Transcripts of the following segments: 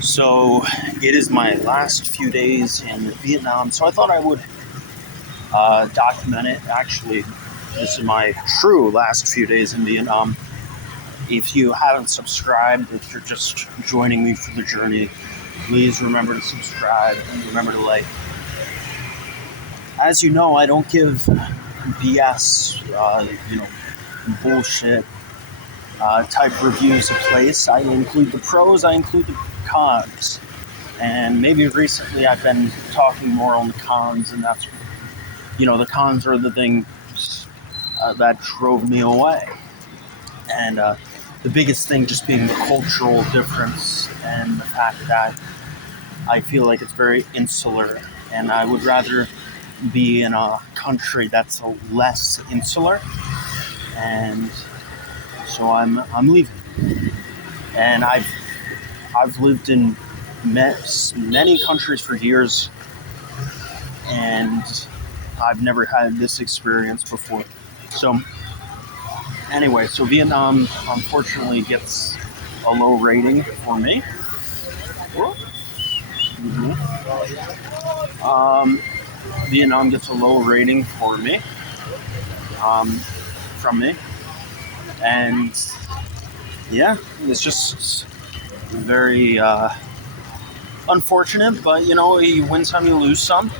So it is my last few days in Vietnam, so I thought I would document it. Actually, this is my true last few days in Vietnam. If you haven't subscribed, if you're just joining me for the journey, please remember to subscribe and remember to like. As you know, I don't give BS, bullshit type reviews of place. I include the pros, I include the cons. And maybe recently I've been talking more on the cons, and that's, the cons are the things that drove me away. And the biggest thing just being the cultural difference and the fact that I feel like it's very insular, and I would rather be in a country that's less insular. And so I'm leaving. And I've lived in many countries for years, and I've never had this experience before. So anyway, so Vietnam unfortunately gets a low rating for me. Vietnam gets a low rating for me, from me, and yeah, it's just very unfortunate. But you win some, you lose some.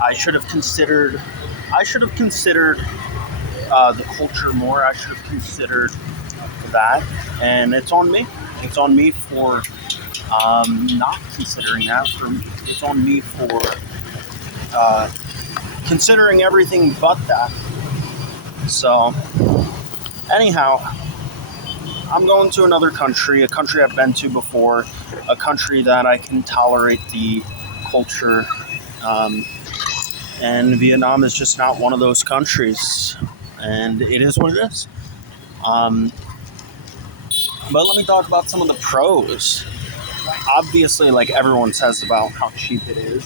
I should have considered the culture more. I should have considered that, and it's on me. It's on me for not considering that. It's on me for considering everything but that. So, anyhow, I'm going to another country, a country I've been to before, a country that I can tolerate the culture. And Vietnam is just not one of those countries. And it is what it is. But let me talk about some of the pros. Obviously, like everyone says about how cheap it is,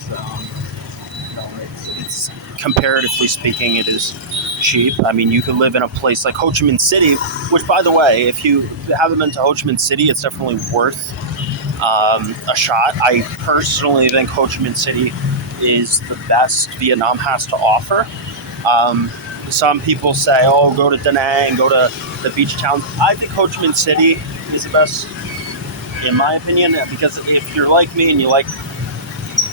it's comparatively speaking, it is cheap. I mean, you could live in a place like Ho Chi Minh City, which, by the way, if you haven't been to Ho Chi Minh City, it's definitely worth a shot. I personally think Ho Chi Minh City is the best Vietnam has to offer. Some people say, oh, go to Da Nang, go to the beach towns. I think Ho Chi Minh City is the best, in my opinion, because if you're like me and you like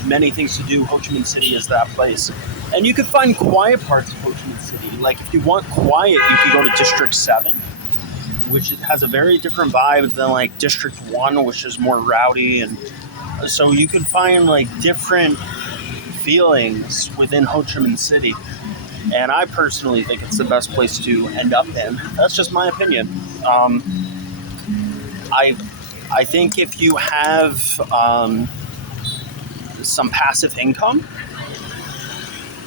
many things to do, Ho Chi Minh City is that place. And you can find quiet parts of Ho Chi Minh City. Like, if you want quiet, you can go to District 7, which has a very different vibe than, like, District 1, which is more rowdy. And so you can find, like, different feelings within Ho Chi Minh City. And I personally think it's the best place to end up in. That's just my opinion. I think if you have some passive income,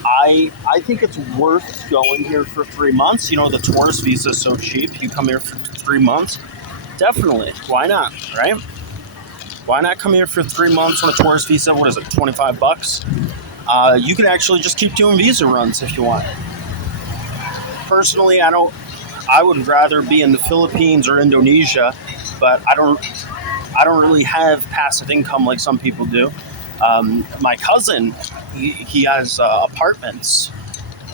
I think it's worth going here for 3 months. The tourist visa is so cheap. You come here for 3 months. Definitely. Why not, right? Why not come here for 3 months on a tourist visa? What is it, $25? You can actually just keep doing visa runs if you want. Personally, I would rather be in the Philippines or Indonesia, but I don't really have passive income like some people do. My cousin, he has apartments,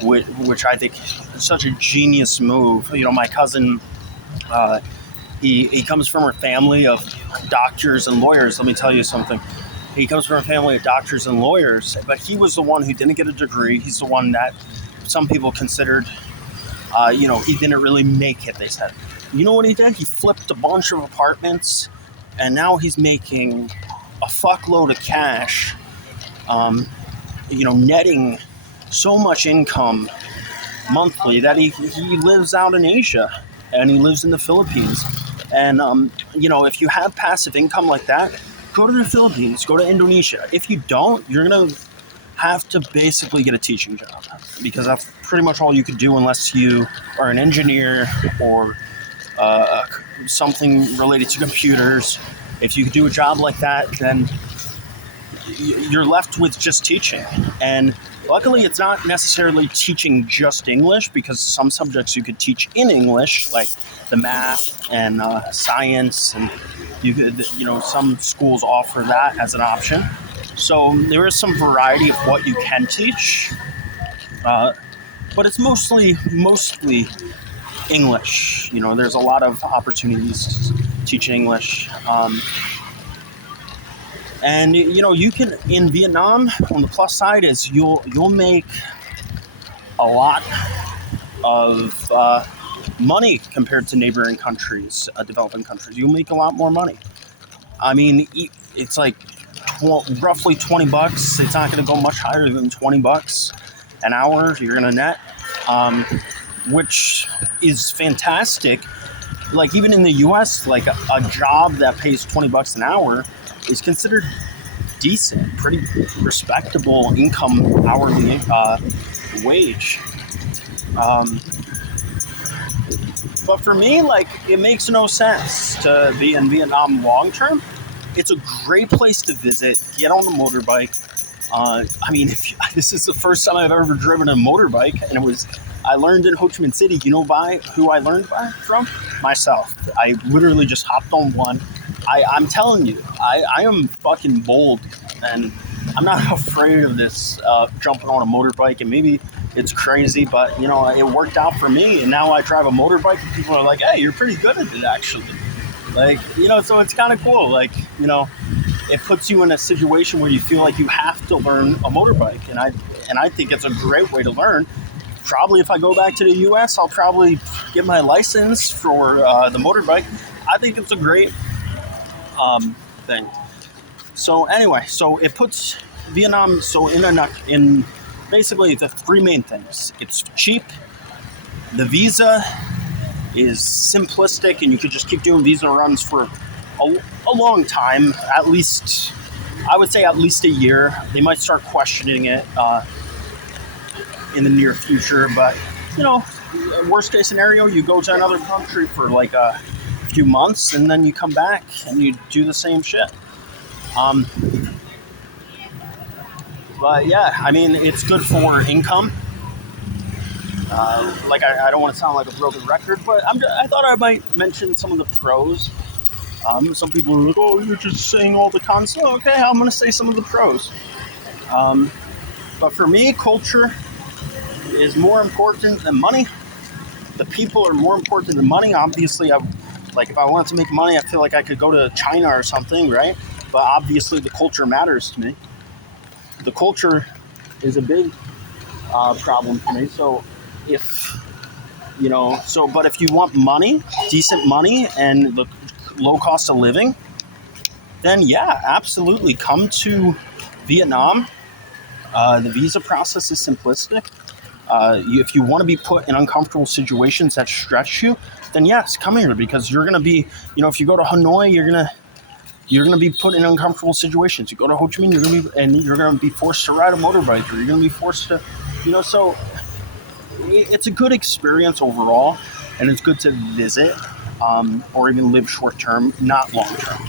which I think is such a genius move. My cousin, he comes from a family of doctors and lawyers. Let me tell you something. He comes from a family of doctors and lawyers, but he was the one who didn't get a degree. He's the one that some people considered, he didn't really make it, they said. You know what he did? He flipped a bunch of apartments, and now he's making a fuckload of cash, netting so much income monthly that he lives out in Asia, and he lives in the Philippines. And, if you have passive income like that, go to the Philippines, go to Indonesia. If you don't, you're going to have to basically get a teaching job, because that's pretty much all you could do unless you are an engineer or something related to computers. If you could do a job like that, then you're left with just teaching. And luckily, it's not necessarily teaching just English, because some subjects you could teach in English, like the math and science, and some schools offer that as an option. So there is some variety of what you can teach, but it's mostly English. There's a lot of opportunities teaching English. And you can, in Vietnam, on the plus side is you'll make a lot of money compared to neighboring countries, developing countries. You'll make a lot more money. I mean, it's like roughly $20. It's not going to go much higher than $20 an hour you're going to net, which is fantastic. Like, even in the U.S., like a job that pays $20 an hour is considered decent, pretty respectable income, hourly wage. But for me, like, it makes no sense to be in Vietnam long term. It's a great place to visit. Get on the motorbike. I mean, this is the first time I've ever driven a motorbike, and I learned in Ho Chi Minh City. By who I learned from? Myself. I literally just hopped on one. I'm telling you, I am fucking bold, and I'm not afraid of this jumping on a motorbike. And maybe it's crazy, but it worked out for me. And now I drive a motorbike, and people are like, "Hey, you're pretty good at it, actually." Like, so it's kind of cool. Like, it puts you in a situation where you feel like you have to learn a motorbike, and I think it's a great way to learn. Probably if I go back to the U.S., I'll probably get my license for the motorbike. I think it's a great thing. So anyway, so it puts Vietnam in basically the three main things. It's cheap. The visa is simplistic, and you could just keep doing visa runs for a long time. At least, I would say at least a year. They might start questioning it in the near future, but worst case scenario, you go to another country for like a few months, and then you come back and you do the same shit. But yeah, I mean, it's good for income. I don't want to sound like a broken record, but I thought I might mention some of the pros. Some people are like, "Oh, you're just saying all the cons." So, okay, I'm going to say some of the pros. But for me, culture is more important than money. The people are more important than money. Obviously, if I wanted to make money, I feel like I could go to China or something, right? But obviously, the culture matters to me. The culture is a big problem for me. So but if you want money, decent money, and the low cost of living, then yeah, absolutely come to Vietnam. The visa process is simplistic. If you want to be put in uncomfortable situations that stretch you, then yes, come here, because you're going to be, if you go to Hanoi, you're going to be put in uncomfortable situations. You go to Ho Chi Minh, you're going to be forced to ride a motorbike, or you're going to be forced to, so it's a good experience overall, and it's good to visit, or even live short term, not long term.